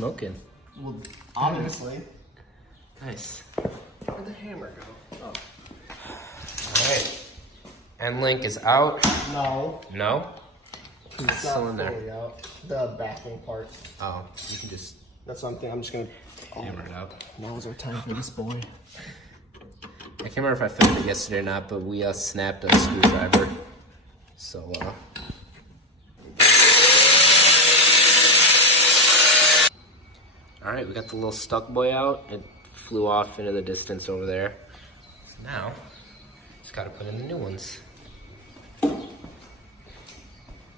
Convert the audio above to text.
smoking. Well, obviously. Nice. Where'd the hammer go? Oh. Alright. End link is out. No. No? It's still not in there. fully out. The backing part. Oh, you can just That's something I'm just gonna hammer it out. Now is our time for this boy. I can't remember if I filmed it yesterday or not, but we snapped a screwdriver. So, Alright, we got the little stuck boy out. It flew off into the distance over there. So now, just gotta put in the new ones.